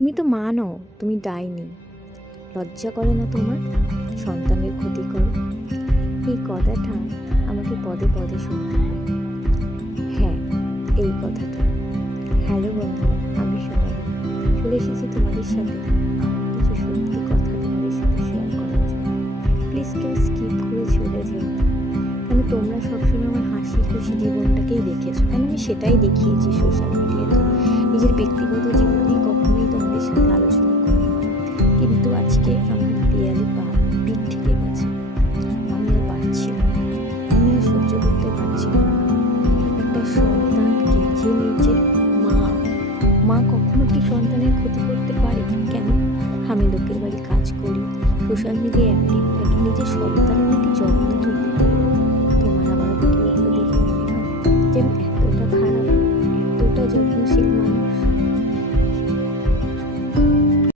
তুমি তো মা নও, তুমি ডাইনি। লজ্জা করে না তোমার? সন্তানের ক্ষতি করো। এই কথাটা আমাকে পদে পদে শুনতে হয়। হ্যাঁ, এই কথাটা। হ্যালো বন্ধুরা, আমি সোনালি। চলে এসেছি তোমাদের সাথে আমার কিছু সত্যি কথা তোমাদের সাথে শেয়ার করার জন্য। প্লিজ কেউ স্কিপ করে চলে যেও না। কেন তোমরা সবসময় আমার হাসি খুশি জীবনটাকেই দেখেছো, কেন আমি সেটাই দেখিয়েছি সোশ্যাল মিডিয়াতে। নিজের ব্যক্তিগত জীবন নিয়ে কখনোই তোমাদের সাথে আলোচনা করি না। কিন্তু আজকে আমার দেয়ালে পিঠ থেকে গেছে। আমি আর পারছি না, আমি আর সহ্য করতে পারছি না। একটা সন্তানকে যে নিজের মা মা কখনো কি সন্তানের ক্ষতি করতে পারে? কেন? আমি লোকের বাড়ি কাজ করি, সোশ্যাল মিডিয়ায় অ্যাক্টিভ থাকি, নিজের সন্তানের নাকি যত্ন করতে পারি। তোমার আমার ভিডিওগুলো দেখে মনে হয় যেন এতটা খারাপ, এতটা যত্নশীল মানুষ।